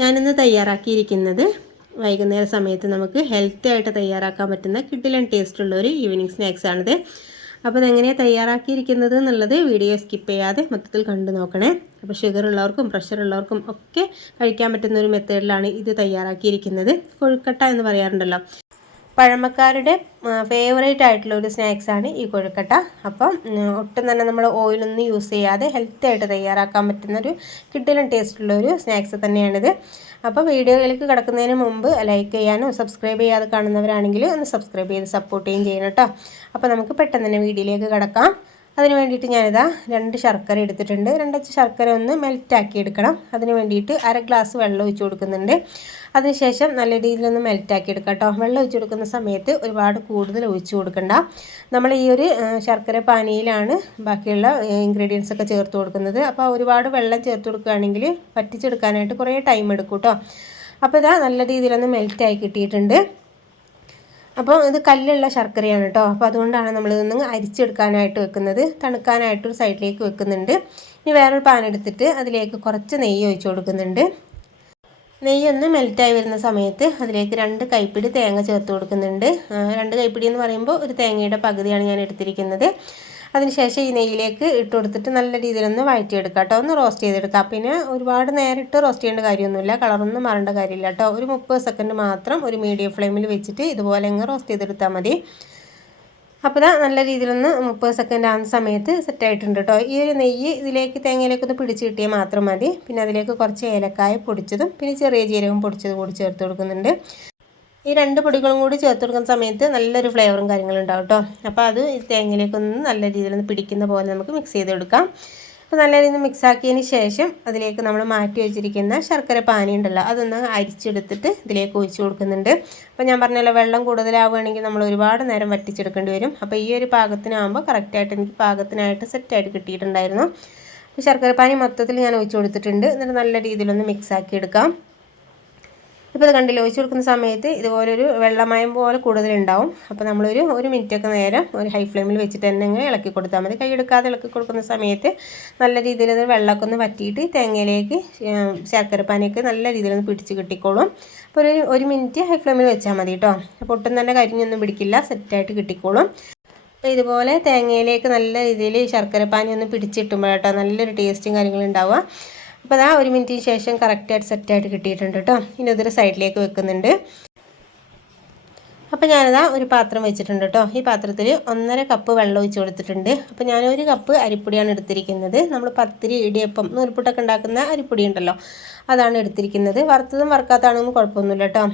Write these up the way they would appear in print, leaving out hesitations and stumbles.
ഞാനിന്ന് തയ്യാറാക്കിയിരിക്കുന്നത് വൈകുന്നേര സമയത്ത് നമുക്ക് ഹെൽത്തി ആയിട്ട് തയ്യാറാക്കാൻ പറ്റുന്ന കിടിലൻ ടേസ്റ്റുള്ള ഒരു ഈവനിങ് സ്നാക്സാണിത്. അപ്പോൾ അതെങ്ങനെയാണ് തയ്യാറാക്കിയിരിക്കുന്നത് എന്നുള്ളത് വീഡിയോ സ്കിപ്പ് ചെയ്യാതെ മൊത്തത്തിൽ കണ്ടു നോക്കണേ. അപ്പോൾ ഷുഗർ ഉള്ളവർക്കും പ്രഷർ ഉള്ളവർക്കും ഒക്കെ കഴിക്കാൻ പറ്റുന്ന ഒരു മെത്തേഡിലാണ് ഇത് തയ്യാറാക്കിയിരിക്കുന്നത്. കൊഴുക്കട്ട എന്ന് പറയാറുണ്ടല്ലോ, പഴമക്കാരുടെ ഫേവറേറ്റ് ആയിട്ടുള്ള ഒരു സ്നാക്സാണ് ഈ കൊഴുക്കട്ട. അപ്പം ഒട്ടും തന്നെ നമ്മൾ ഓയിലൊന്നും യൂസ് ചെയ്യാതെ ഹെൽത്തി ആയിട്ട് തയ്യാറാക്കാൻ പറ്റുന്നൊരു കിടിലൻ ടേസ്റ്റുള്ള ഒരു സ്നാക്സ് തന്നെയാണിത്. അപ്പോൾ വീഡിയോയിലേക്ക് കിടക്കുന്നതിന് മുമ്പ് ലൈക്ക് ചെയ്യാനും സബ്സ്ക്രൈബ് ചെയ്യാതെ കാണുന്നവരാണെങ്കിൽ ഒന്ന് സബ്സ്ക്രൈബ് ചെയ്ത് സപ്പോർട്ട് ചെയ്യുകയും ചെയ്യണം കേട്ടോ. അപ്പോൾ നമുക്ക് പെട്ടെന്ന് തന്നെ വീഡിയോയിലേക്ക് കിടക്കാം. അതിന് വേണ്ടിയിട്ട് ഞാനിതാ 2 ശർക്കര എടുത്തിട്ടുണ്ട്. 2 ശർക്കര ഒന്ന് മെൽറ്റാക്കി എടുക്കണം. അതിന് വേണ്ടിയിട്ട് 1/2 ഗ്ലാസ് വെള്ളം ഒഴിച്ച് കൊടുക്കുന്നുണ്ട്. അതിനുശേഷം നല്ല രീതിയിലൊന്ന് മെൽറ്റാക്കി എടുക്കാം കേട്ടോ. വെള്ളം ഒഴിച്ച് കൊടുക്കുന്ന സമയത്ത് ഒരുപാട് കൂടുതൽ ഒഴിച്ച് കൊടുക്കണ്ട. നമ്മൾ ഈ ഒരു ശർക്കര പാനിയിലാണ് ബാക്കിയുള്ള ഇൻഗ്രീഡിയൻസ് ഒക്കെ ചേർത്ത് കൊടുക്കുന്നത്. അപ്പോൾ ഒരുപാട് വെള്ളം ചേർത്ത് കൊടുക്കുകയാണെങ്കിൽ വറ്റിച്ചെടുക്കാനായിട്ട് കുറേ ടൈം എടുക്കും കേട്ടോ. അപ്പോൾ ഇതാ നല്ല രീതിയിലൊന്ന് മെൽറ്റായി കിട്ടിയിട്ടുണ്ട്. അപ്പോൾ ഇത് കല്ലുള്ള ശർക്കരയാണ് കേട്ടോ. അപ്പോൾ അതുകൊണ്ടാണ് നമ്മളിതൊന്ന് അരിച്ചെടുക്കാനായിട്ട് വെക്കുന്നത്. തണുക്കാനായിട്ടൊരു സൈഡിലേക്ക് വെക്കുന്നുണ്ട്. ഇനി വേറൊരു പാൻ എടുത്തിട്ട് അതിലേക്ക് കുറച്ച് നെയ്യ് ഒഴിച്ച് കൊടുക്കുന്നുണ്ട്. നെയ്യൊന്ന് മെൽറ്റായി വരുന്ന സമയത്ത് അതിലേക്ക് 2 കൈപ്പിടി തേങ്ങ ചേർത്ത് കൊടുക്കുന്നുണ്ട്. 2 കൈപ്പിടി എന്ന് പറയുമ്പോൾ ഒരു തേങ്ങയുടെ പകുതിയാണ് ഞാൻ എടുത്തിരിക്കുന്നത്. അതിനുശേഷം ഈ നെയ്യിലേക്ക് ഇട്ട് കൊടുത്തിട്ട് നല്ല രീതിയിലൊന്ന് വഴറ്റിയെടുക്കാം കേട്ടോ. ഒന്ന് റോസ്റ്റ് ചെയ്തെടുക്കാം. പിന്നെ ഒരുപാട് നേരിട്ട് റോസ്റ്റ് ചെയ്യേണ്ട കാര്യമൊന്നുമില്ല, കളറൊന്നും മാറേണ്ട കാര്യമില്ല കേട്ടോ. ഒരു 30 സെക്കൻഡ് മാത്രം ഒരു മീഡിയം ഫ്ലെയിമിൽ വെച്ചിട്ട് ഇതുപോലെ അങ്ങ് റോസ്റ്റ് ചെയ്തെടുത്താൽ മതി. അപ്പോൾ ഇതാ നല്ല രീതിയിലൊന്ന് 30 സെക്കൻഡ് ആകുന്ന സമയത്ത് സെറ്റായിട്ടുണ്ട് കേട്ടോ. ഈ ഒരു നെയ്യ് ഇതിലേക്ക് തേങ്ങയിലേക്കൊന്ന് പിടിച്ച് കിട്ടിയാൽ മാത്രം മതി. പിന്നെ അതിലേക്ക് കുറച്ച് ഏലക്കായ പൊടിച്ചതും പിന്നെ ചെറിയ ജീരകം പൊടിച്ചതും കൂടി ചേർത്ത് കൊടുക്കുന്നുണ്ട്. ഈ 2 പൊടികളും കൂടി ചേർത്ത് കൊടുക്കുന്ന സമയത്ത് നല്ലൊരു ഫ്ലേവറും കാര്യങ്ങളും ഉണ്ടാവും കേട്ടോ. അപ്പോൾ അത് ഈ തേങ്ങയിലേക്കൊന്ന് നല്ല രീതിയിലൊന്ന് പിടിക്കുന്ന പോലെ നമുക്ക് മിക്സ് ചെയ്തെടുക്കാം. അപ്പോൾ നല്ല രീതിയിൽ മിക്സ് ആക്കിയതിന് ശേഷം അതിലേക്ക് നമ്മൾ മാറ്റി വെച്ചിരിക്കുന്ന ശർക്കര പാനി ഉണ്ടല്ലോ, അതൊന്ന് അരിച്ചെടുത്തിട്ട് ഇതിലേക്ക് ഒഴിച്ച് കൊടുക്കുന്നുണ്ട്. അപ്പോൾ ഞാൻ പറഞ്ഞല്ലോ, വെള്ളം കൂടുതലാവുകയാണെങ്കിൽ നമ്മൾ ഒരുപാട് നേരം വറ്റിച്ചെടുക്കേണ്ടി വരും. അപ്പോൾ ഈ ഒരു പാകത്തിനാകുമ്പോൾ കറക്റ്റായിട്ട് എനിക്ക് പാകത്തിനായിട്ട് സെറ്റായിട്ട് കിട്ടിയിട്ടുണ്ടായിരുന്നു. അപ്പോൾ ശർക്കര പാനി മൊത്തത്തിൽ ഞാൻ ഒഴിച്ച് കൊടുത്തിട്ടുണ്ട്. എന്നിട്ട് നല്ല രീതിയിലൊന്ന് മിക്സ് ആക്കി എടുക്കാം. ഇപ്പോൾ ഇത് കണ്ടില്ല, ഒഴിച്ച് കൊടുക്കുന്ന സമയത്ത് ഇതുപോലൊരു വെള്ളമയം പോലെ കൂടുതലുണ്ടാവും. അപ്പോൾ ഒരു മിനിറ്റൊക്കെ നേരം ഒരു ഹൈ ഫ്ലെയിമിൽ വെച്ചിട്ട് തന്നെ അങ്ങ് ഇളക്കി കൊടുത്താൽ മതി. കൈയെടുക്കാതെ ഇളക്കി കൊടുക്കുന്ന സമയത്ത് നല്ല രീതിയിൽ അത് വെള്ളമൊക്കെ ഒന്ന് വറ്റിയിട്ട് തേങ്ങയിലേക്ക് ശർക്കരപ്പാനിയൊക്കെ നല്ല രീതിയിലൊന്ന് പിടിച്ച് കിട്ടിക്കോളും. അപ്പോൾ ഒരു മിനിറ്റ് ഹൈ ഫ്ലെയിമിൽ വെച്ചാൽ മതി കേട്ടോ. അപ്പോൾ ഒട്ടും തന്നെ കരിഞ്ഞൊന്നും പിടിക്കില്ല, സെറ്റായിട്ട് കിട്ടിക്കോളും. അപ്പോൾ ഇതുപോലെ തേങ്ങയിലേക്ക് നല്ല രീതിയിൽ ശർക്കരപ്പാനി ഒന്ന് പിടിച്ചിട്ടുമ്പോഴാട്ടോ നല്ലൊരു ടേസ്റ്റും കാര്യങ്ങളും ഉണ്ടാവുക. അപ്പോൾ അതാ ഒരു മിനിറ്റിന് ശേഷം കറക്റ്റായിട്ട് സെറ്റായിട്ട് കിട്ടിയിട്ടുണ്ട് കേട്ടോ. ഇനി ഇതൊരു സൈഡിലേക്ക് വെക്കുന്നുണ്ട്. അപ്പോൾ ഞാനതാ ഒരു പാത്രം വെച്ചിട്ടുണ്ട് കേട്ടോ. ഈ പാത്രത്തിൽ 1.5 കപ്പ് വെള്ളം ഒഴിച്ച് കൊടുത്തിട്ടുണ്ട്. അപ്പോൾ ഞാൻ 1 കപ്പ് അരിപ്പൊടിയാണ് എടുത്തിരിക്കുന്നത്. നമ്മൾ പത്തിരി, ഇടിയപ്പം, നൂൽപുട്ടൊക്കെ ഉണ്ടാക്കുന്ന അരിപ്പൊടി ഉണ്ടല്ലോ, അതാണ് എടുത്തിരിക്കുന്നത്. വറുത്തതും വറുക്കാത്തതാണെന്നും കുഴപ്പമൊന്നുമില്ല കേട്ടോ.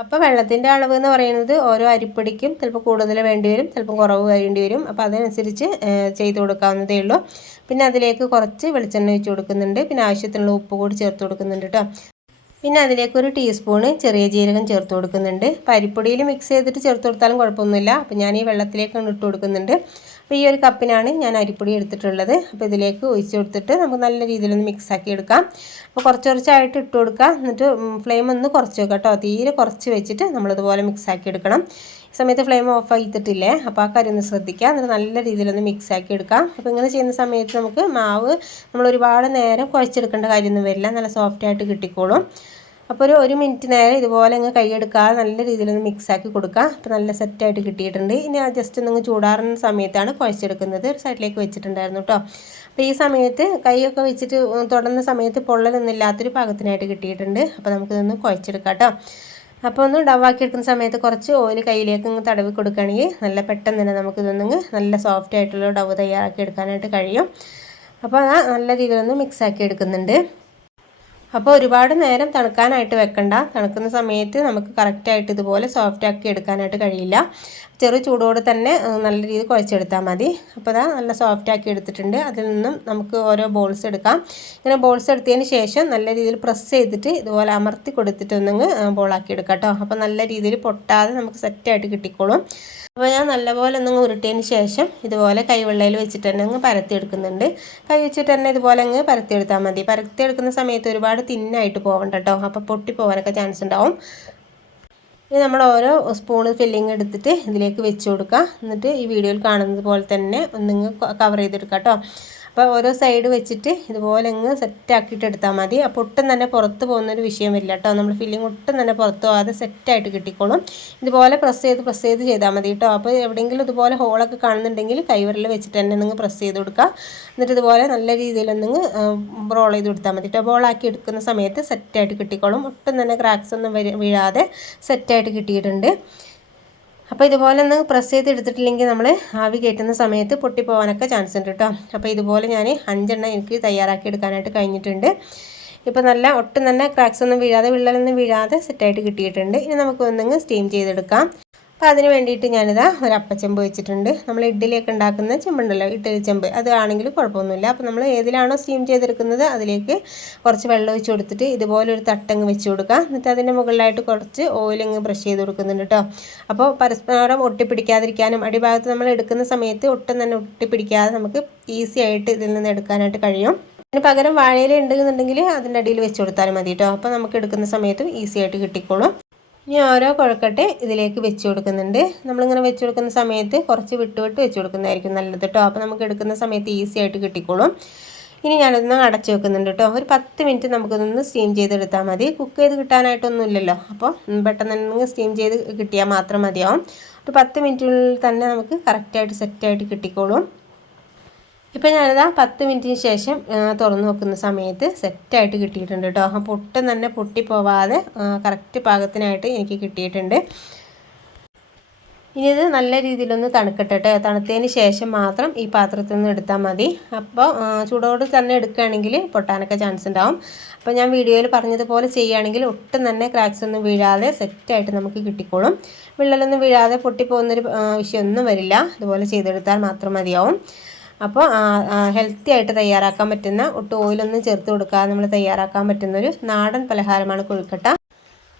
അപ്പോൾ വെള്ളത്തിൻ്റെ അളവ് എന്ന് പറയുന്നത് ഓരോ അരിപ്പൊടിക്കും ചിലപ്പോൾ കൂടുതൽ വേണ്ടി വരും, ചിലപ്പോൾ കുറവ് വേണ്ടി വരും. അപ്പോൾ അതനുസരിച്ച് ചെയ്ത് കൊടുക്കാവുന്നതേ ഉള്ളൂ. പിന്നെ അതിലേക്ക് കുറച്ച് വെളിച്ചെണ്ണ ഒഴിച്ച് കൊടുക്കുന്നുണ്ട്. പിന്നെ ആവശ്യത്തിനുള്ള ഉപ്പ് കൂടി ചേർത്ത് കൊടുക്കുന്നുണ്ട് കേട്ടോ. പിന്നെ അതിലേക്ക് 1 ടീസ്പൂണ് ചെറിയ ജീരകം ചേർത്ത് കൊടുക്കുന്നുണ്ട്. അപ്പോൾ അരിപ്പൊടിയിൽ മിക്സ് ചെയ്തിട്ട് ചേർത്ത് കൊടുത്താലും കുഴപ്പമൊന്നുമില്ല. അപ്പോൾ ഞാൻ ഈ വെള്ളത്തിലേക്കാണ് ഇട്ട് കൊടുക്കുന്നുണ്ട്. അപ്പോൾ ഈ 1 കപ്പിനാണ് ഞാൻ അരിപ്പൊടി എടുത്തിട്ടുള്ളത്. അപ്പോൾ ഇതിലേക്ക് ഒഴിച്ച് കൊടുത്തിട്ട് നമുക്ക് നല്ല രീതിയിലൊന്ന് മിക്സ് ആക്കി എടുക്കാം. അപ്പോൾ കുറച്ചായിട്ട് ഇട്ട് കൊടുക്കാം. എന്നിട്ട് ഫ്ലെയിം ഒന്ന് കുറച്ച് വെക്കാം കേട്ടോ. തീരെ കുറച്ച് വെച്ചിട്ട് നമ്മളിതുപോലെ മിക്സ് ആക്കി എടുക്കണം. ഈ സമയത്ത് ഫ്ലെയിം ഓഫ് ആക്കിയിട്ടില്ലേ, അപ്പോൾ ആ കാര്യം ഒന്ന് ശ്രദ്ധിക്കുക. എന്നിട്ട് നല്ല രീതിയിലൊന്ന് മിക്സ് ആക്കി എടുക്കാം. അപ്പോൾ ഇങ്ങനെ ചെയ്യുന്ന സമയത്ത് നമുക്ക് മാവ് നമ്മൾ ഒരുപാട് നേരം കുഴച്ചെടുക്കേണ്ട കാര്യമൊന്നും വരില്ല, നല്ല സോഫ്റ്റായിട്ട് കിട്ടിക്കോളും. അപ്പോൾ ഒരു മിനിറ്റ് നേരം ഇതുപോലെ അങ്ങ് കൈയെടുക്കാതെ നല്ല രീതിയിലൊന്ന് മിക്സാക്കി കൊടുക്കുക. അപ്പോൾ നല്ല സെറ്റായിട്ട് കിട്ടിയിട്ടുണ്ട്. ഇനി ആ ജസ്റ്റ് ഒന്ന് ചൂടാറുന്ന സമയത്താണ് കുഴച്ചെടുക്കുന്നത്. ഒരു സൈഡിലേക്ക് വെച്ചിട്ടുണ്ടായിരുന്നു കേട്ടോ. അപ്പോൾ ഈ സമയത്ത് കൈയൊക്കെ വെച്ചിട്ട് തൊടുന്ന സമയത്ത് പൊള്ളലൊന്നും ഇല്ലാത്തൊരു പാകത്തിനായിട്ട് കിട്ടിയിട്ടുണ്ട്. അപ്പോൾ നമുക്കിതൊന്ന് കുഴച്ചെടുക്കാം കേട്ടോ. അപ്പോൾ ഒന്ന് ഡവാക്കി എടുക്കുന്ന സമയത്ത് കുറച്ച് ഓയിൽ കയ്യിലേക്ക് ഇങ്ങ് തടവി കൊടുക്കുകയാണെങ്കിൽ നല്ല പെട്ടെന്ന് തന്നെ നമുക്കിതൊന്ന് നല്ല സോഫ്റ്റ് ആയിട്ടുള്ള ഡവ് തയ്യാറാക്കി എടുക്കാനായിട്ട് കഴിയും. അപ്പോൾ നല്ല രീതിയിലൊന്ന് മിക്സാക്കി എടുക്കുന്നുണ്ട്. അപ്പോൾ ഒരുപാട് നേരം തണുക്കാനായിട്ട് വെക്കണ്ട. തണുക്കുന്ന സമയത്ത് നമുക്ക് കറക്റ്റായിട്ട് ഇതുപോലെ സോഫ്റ്റാക്കി എടുക്കാനായിട്ട് കഴിയില്ല. ചെറു ചൂടോടെ തന്നെ നല്ല രീതിയിൽ കുഴച്ചെടുത്താൽ മതി. അപ്പോൾ നല്ല സോഫ്റ്റാക്കി എടുത്തിട്ടുണ്ട്. അതിൽ നിന്നും നമുക്ക് ഓരോ ബോൾസ് എടുക്കാം. ഇങ്ങനെ ബോൾസ് എടുത്തതിന് ശേഷം നല്ല രീതിയിൽ പ്രസ് ചെയ്തിട്ട് ഇതുപോലെ അമർത്തി കൊടുത്തിട്ടൊന്നങ്ങ് ബോളാക്കി എടുക്കാം കേട്ടോ. അപ്പോൾ നല്ല രീതിയിൽ പൊട്ടാതെ നമുക്ക് സെറ്റായിട്ട് കിട്ടിക്കോളും. അപ്പോൾ ഞാൻ നല്ലപോലെ ഒന്ന് ഉരുട്ടിയതിന് ശേഷം ഇതുപോലെ കൈവെള്ളയിൽ വെച്ചിട്ട് തന്നെ അങ്ങ് പരത്തിയെടുക്കുന്നുണ്ട്. കൈ വെച്ചിട്ട് തന്നെ ഇതുപോലെ അങ്ങ് പരത്തിയെടുത്താൽ മതി. പരത്തിയെടുക്കുന്ന സമയത്ത് ഒരുപാട് തിന്നായിട്ട് പോകണ്ട കേട്ടോ. അപ്പോൾ പൊട്ടിപ്പോകാനൊക്കെ ചാൻസ് ഉണ്ടാവും. ഇനി നമ്മൾ ഓരോ സ്പൂണ് ഫില്ലിങ് എടുത്തിട്ട് ഇതിലേക്ക് വെച്ച് കൊടുക്കുക. എന്നിട്ട് ഈ വീഡിയോയിൽ കാണുന്നത് പോലെ തന്നെ ഒന്നിങ്ങ് കവർ ചെയ്തെടുക്കുക കേട്ടോ. അപ്പോൾ അപ്പോൾ ഓരോ സൈഡ് വെച്ചിട്ട് ഇതുപോലെ അങ്ങ് സെറ്റാക്കിയിട്ട് എടുത്താൽ മതി. അപ്പോൾ ഒട്ടും തന്നെ പുറത്ത് പോകുന്നൊരു വിഷയം വരില്ല കേട്ടോ. നമ്മൾ ഫില്ലിങ് ഒട്ടും തന്നെ പുറത്ത് പോകാതെ സെറ്റായിട്ട് കിട്ടിക്കോളും. ഇതുപോലെ പ്രസ് ചെയ്ത് ചെയ്താൽ മതി കേട്ടോ. അപ്പോൾ എവിടെയെങ്കിലും ഇതുപോലെ ഹോളൊക്കെ കാണുന്നുണ്ടെങ്കിൽ കൈവിരൽ വെച്ചിട്ട് തന്നെ നിങ്ങൾ പ്രസ് ചെയ്ത് കൊടുക്കുക. എന്നിട്ട് ഇതുപോലെ നല്ല രീതിയിലൊന്ന് റോൾ ചെയ്ത് കൊടുത്താൽ മതി കേട്ടോ. ബോളാക്കി എടുക്കുന്ന സമയത്ത് സെറ്റായിട്ട് കിട്ടിക്കോളും. ഒട്ടും തന്നെ ക്രാക്സ് ഒന്നും വീഴാതെ സെറ്റായിട്ട് കിട്ടിയിട്ടുണ്ട്. അപ്പോൾ ഇതുപോലെ ഒന്ന് പ്രസ് ചെയ്ത് എടുത്തിട്ടില്ലെങ്കിൽ നമ്മൾ ആവി കയറ്റുന്ന സമയത്ത് പൊട്ടിപ്പോകാനൊക്കെ ചാൻസ് ഉണ്ട് കേട്ടോ. അപ്പോൾ ഇതുപോലെ ഞാൻ 5 എണ്ണം എനിക്ക് തയ്യാറാക്കി എടുക്കാനായിട്ട് കഴിഞ്ഞിട്ടുണ്ട്. ഇപ്പോൾ നല്ല ഒട്ടും തന്നെ ക്രാക്സ് ഒന്നും വീഴാതെ വിള്ളലൊന്നും വീഴാതെ സെറ്റായിട്ട് കിട്ടിയിട്ടുണ്ട്. ഇനി നമുക്ക് ഒന്നെങ്കിൽ സ്റ്റീം ചെയ്തെടുക്കാം. അപ്പോൾ അതിന് വേണ്ടിയിട്ട് ഞാനിതാ ഒരു അപ്പച്ചെമ്പ് വെച്ചിട്ടുണ്ട്. നമ്മൾ ഇഡ്ഡലിയൊക്കെ ഉണ്ടാക്കുന്ന ചെമ്പുണ്ടല്ലോ, ഇഡ്ഡലി ചെമ്പ്, അത് ആണെങ്കിൽ കുഴപ്പമൊന്നുമില്ല. അപ്പോൾ നമ്മൾ ഏതിലാണോ സ്റ്റീം ചെയ്തെടുക്കുന്നത് അതിലേക്ക് കുറച്ച് വെള്ളം ഒഴിച്ച് കൊടുത്തിട്ട് ഇതുപോലെ ഒരു തട്ടങ്ങ് വെച്ച് കൊടുക്കുക. എന്നിട്ട് അതിൻ്റെ മുകളിലായിട്ട് കുറച്ച് ഓയിലങ്ങ് ബ്രഷ് ചെയ്ത് കൊടുക്കുന്നുണ്ട് കേട്ടോ. അപ്പോൾ പരസ്പരം ഒട്ടിപ്പിടിക്കാതിരിക്കാനും അടിഭാഗത്ത് നമ്മൾ എടുക്കുന്ന സമയത്ത് ഒട്ടും തന്നെ ഒട്ടിപ്പിടിക്കാതെ നമുക്ക് ഈസി ആയിട്ട് ഇതിൽ നിന്ന് എടുക്കാനായിട്ട് കഴിയും. അതിന് പകരം വാഴയില ഉണ്ടെന്നുണ്ടെങ്കിൽ അതിൻ്റെ അടിയിൽ വെച്ച് കൊടുത്താലും മതി കേട്ടോ. അപ്പോൾ നമുക്ക് എടുക്കുന്ന സമയത്തും ഈസി ആയിട്ട് കിട്ടിക്കോളും. ഇനി ഓരോ കുഴക്കട്ടെ ഇതിലേക്ക് വെച്ച് കൊടുക്കുന്നുണ്ട്. നമ്മളിങ്ങനെ വെച്ച് കൊടുക്കുന്ന സമയത്ത് കുറച്ച് വിട്ട് വെച്ച് കൊടുക്കുന്നതായിരിക്കും നല്ലത് കേട്ടോ. അപ്പോൾ നമുക്ക് എടുക്കുന്ന സമയത്ത് ഈസി ആയിട്ട് കിട്ടിക്കോളും. ഇനി ഞാനൊന്ന് അടച്ച് വെക്കുന്നുണ്ട് കേട്ടോ. ഒരു 10 മിനിറ്റ് നമുക്കിതൊന്ന് സ്റ്റീം ചെയ്തെടുത്താൽ മതി. കുക്ക് ചെയ്ത് കിട്ടാനായിട്ടൊന്നും ഇല്ലല്ലോ. അപ്പോൾ പെട്ടെന്ന് തന്നെ സ്റ്റീം ചെയ്ത് കിട്ടിയാൽ മാത്രം മതിയാവും. ഒരു 10 മിനിറ്റിനുള്ളിൽ തന്നെ നമുക്ക് കറക്റ്റായിട്ട് സെറ്റായിട്ട് കിട്ടിക്കോളും. ഇപ്പോൾ ഞാനിതാ 10 മിനിറ്റിന് ശേഷം തുറന്ന് നോക്കുന്ന സമയത്ത് സെറ്റായിട്ട് കിട്ടിയിട്ടുണ്ട് കേട്ടോ. അപ്പോൾ ഒട്ടും തന്നെ പൊട്ടിപ്പോവാതെ കറക്റ്റ് പാകത്തിനായിട്ട് എനിക്ക് കിട്ടിയിട്ടുണ്ട്. ഇനി ഇത് നല്ല രീതിയിലൊന്ന് തണുക്കട്ടെ കേട്ടോ. തണുത്തതിന് ശേഷം മാത്രം ഈ പാത്രത്തിൽ നിന്ന് എടുത്താൽ മതി. അപ്പോൾ ചൂടോട് തന്നെ എടുക്കുകയാണെങ്കിൽ പൊട്ടാനൊക്കെ ചാൻസ് ഉണ്ടാവും. അപ്പോൾ ഞാൻ വീഡിയോയിൽ പറഞ്ഞതുപോലെ ചെയ്യുകയാണെങ്കിൽ ഒട്ടും തന്നെ ക്രാക്സ് ഒന്നും വീഴാതെ സെറ്റായിട്ട് നമുക്ക് കിട്ടിക്കോളും. വിള്ളലൊന്നും വീഴാതെ പൊട്ടിപ്പോകുന്നൊരു വിഷയമൊന്നും വരില്ല. ഇതുപോലെ ചെയ്തെടുത്താൽ മാത്രം മതിയാവും. അപ്പോൾ ഹെൽത്തി ആയിട്ട് തയ്യാറാക്കാൻ പറ്റുന്ന, ഒട്ടും ഓയിലൊന്നും ചേർത്ത് കൊടുക്കാതെ നമ്മൾ തയ്യാറാക്കാൻ പറ്റുന്നൊരു നാടൻ പലഹാരമാണ് കൊഴുക്കട്ട.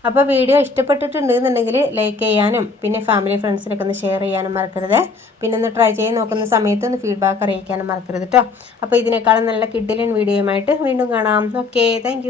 അപ്പോൾ വീഡിയോ ഇഷ്ടപ്പെട്ടിട്ടുണ്ടെന്നുണ്ടെങ്കിൽ ലൈക്ക് ചെയ്യാനും പിന്നെ ഫാമിലി ഫ്രണ്ട്സിനൊക്കെ ഒന്ന് ഷെയർ ചെയ്യാനും മറക്കരുത്. പിന്നെ ഒന്ന് ട്രൈ ചെയ്ത് നോക്കുന്ന സമയത്ത് ഒന്ന് ഫീഡ്ബാക്ക് അറിയിക്കാനും മറക്കരുത് കേട്ടോ. അപ്പോൾ ഇതിനേക്കാളും നല്ല കിഡിലൻ വീഡിയോയുമായിട്ട് വീണ്ടും കാണാം. Okay, thank